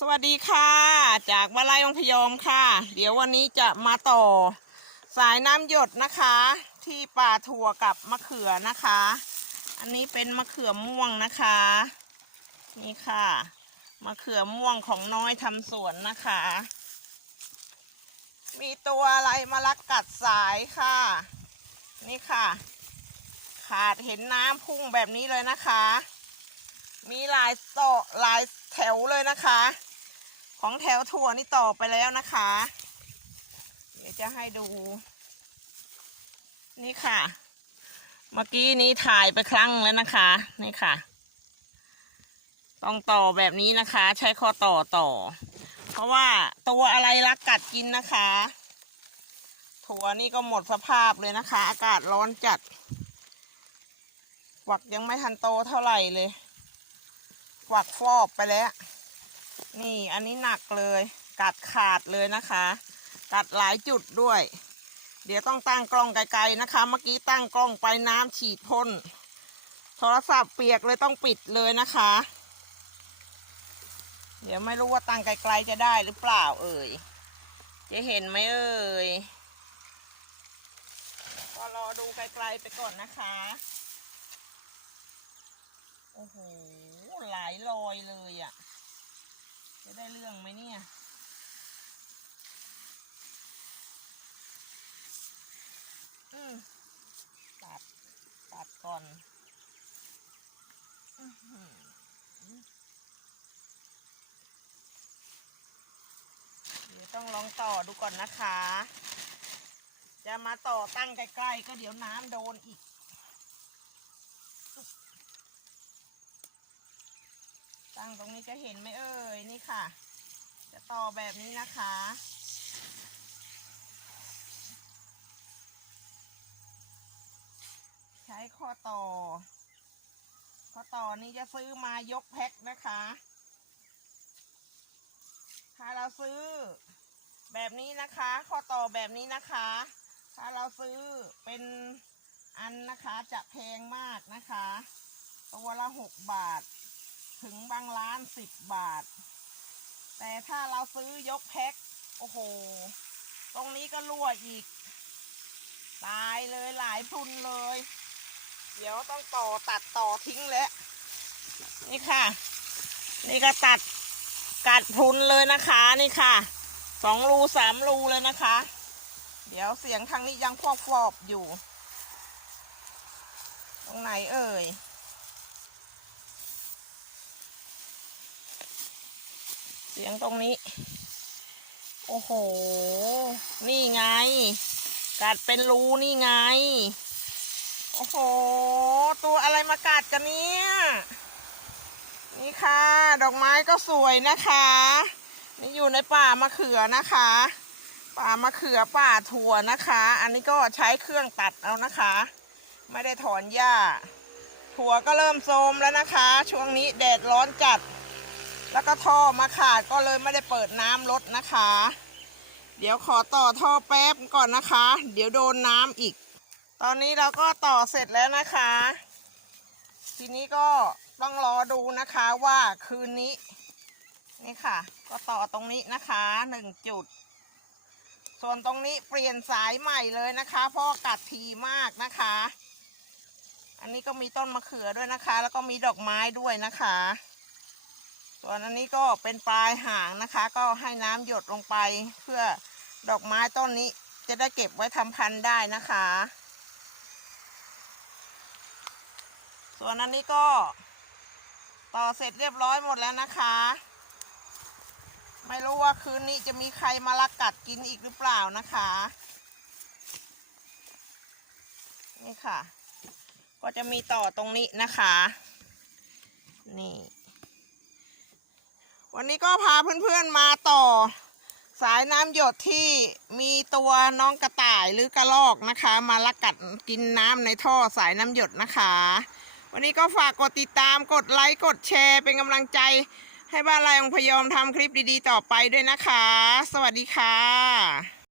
สวัสดีค่ะ จากวลัยองพยอมค่ะ เดี๋ยววันนี้จะมาต่อ สายน้ำหยดนะคะ ที่ป่าถั่วกับมะเขือนะคะ อันนี้เป็นมะเขือม่วงนะคะ นี่ค่ะมะเขือม่วงของน้อยทำสวนนะคะ มีตัวอะไรมาลักกัดสายค่ะ นี่ค่ะ ขาดเห็นน้ำพุ่งแบบนี้เลยนะคะ มีลายต่อลายแถวเลยนะคะ ของแถวถั่วนี่ต่อไปแล้วนะคะ เดี๋ยวจะให้ดู นี่ค่ะ เมื่อกี้นี้ถ่ายไปครั้งแล้วนะคะ นี่ค่ะ ต้องต่อแบบนี้นะคะ ใช้ข้อต่อต่อ เพราะว่าตัวอะไรรักกัดกินนะคะ ถั่วนี่ก็หมดสภาพเลยนะคะ อากาศร้อนจัดหวักยังไม่ทันโตเท่าไหร่เลย หวักฟอบไปแล้ว นี่อันนี้หนักเลย กัดขาดเลยนะคะ กัดหลายจุดด้วย เดี๋ยวต้องตั้งกล้องไกลๆนะคะ เมื่อกี้ตั้งกล้องไปน้ำฉีดพ่นโทรศัพท์เปียกเลยต้องปิดเลยนะคะ เดี๋ยวไม่รู้ว่าตั้งไกลๆจะได้หรือเปล่าเอ่ย จะเห็นไหมเอ่ยก็รอดูไกลๆไปก่อนนะคะ โอ้โห หลายรอยเลยอะ่ะ จะได้เรื่องไหมเนี่ย อืมตัด ตัดก่อนอืเดี๋ยวต้องลองต่อดูก่อนนะคะ จะมาต่อตั้งใกล้ๆก็เดี๋ยวน้ำโดนอีก ตั้งตรงนี้ จะเห็นไหมเอ่ยนี่ค่ะ จะต่อแบบนี้นะคะ ใช้ข้อต่อ ข้อต่อนี้จะซื้อมายกแพ็คนะคะ ถ้าเราซื้อแบบนี้นะคะ ข้อต่อแบบนี้นะคะ ถ้าเราซื้อเป็นอันนะคะจะแพงมากนะคะ ตัวละหกบาท ถึงบางร้านสิบบาท แต่ถ้าเราซื้อยกแพ็คโอ้โห ตรงนี้ก็รั่วอีก ตายเลยหลายพุนเลย เดี๋ยวต้องต่อตัดต่อทิ้งแล้ว นี่ค่ะ นี่ก็ตัดกัดพุนเลยนะคะนี่ค่ะสองรูสามรูเลยนะคะ เดี๋ยวเสียงทางนี้ยังฟอบฟอบๆอยู่ ตรงไหนเอ่ย เสียงตรงนี้ โอ้โห นี่ไง กัดเป็นรูนี่ไง โอ้โห ตัวอะไรมากัดกันเนี่ย นี่ค่ะ ดอกไม้ก็สวยนะคะ นี่อยู่ในป่ามะเขือนะคะ ป่ามะเขือป่าถั่วนะคะ อันนี้ก็ใช้เครื่องตัดเอานะคะ ไม่ได้ถอนหญ้า ถั่วก็เริ่มโทมแล้วนะคะ ช่วงนี้แดดร้อนจัด แล้วก็ท่อมาขาดก็เลยไม่ได้เปิดน้ำลดนะคะ เดี๋ยวขอต่อท่อแป๊บก่อนนะคะ เดี๋ยวโดนน้ำอีก ตอนนี้เราก็ต่อเสร็จแล้วนะคะ ทีนี้ก็ต้องรอดูนะคะว่าคืนนี้ นี่ค่ะ ก็ต่อตรงนี้นะคะหนึ่งจุด ส่วนตรงนี้เปลี่ยนสายใหม่เลยนะคะ เพราะกัดทีมากนะคะ อันนี้ก็มีต้นมะเขือด้วยนะคะ แล้วก็มีดอกไม้ด้วยนะคะ ส่วนอันนี้ก็เป็นปลายหางนะคะ ก็ให้น้ำหยดลงไป เพื่อดอกไม้ต้นนี้จะได้เก็บไว้ทำพันธุ์ได้นะคะ ส่วนอันนี้ก็ต่อเสร็จเรียบร้อยหมดแล้วนะคะ ไม่รู้ว่าคืนนี้จะมีใครมาลักกัดกินอีกหรือเปล่านะคะ นี่ค่ะ ก็จะมีต่อตรงนี้นะคะ นี่ วันนี้ก็พาเพื่อนๆมาต่อ สายน้ำหยดที่มีตัวน้องกระต่ายหรือกระรอกนะคะ มาลักกัดกินน้ำในท่อสายน้ำหยดนะคะ วันนี้ก็ฝากกดติดตามกดไลค์กดแชร์เป็นกำลังใจ ให้บ้านลายองพยอมทำคลิปดีๆ ต่อไปด้วยนะคะ สวัสดีค่ะ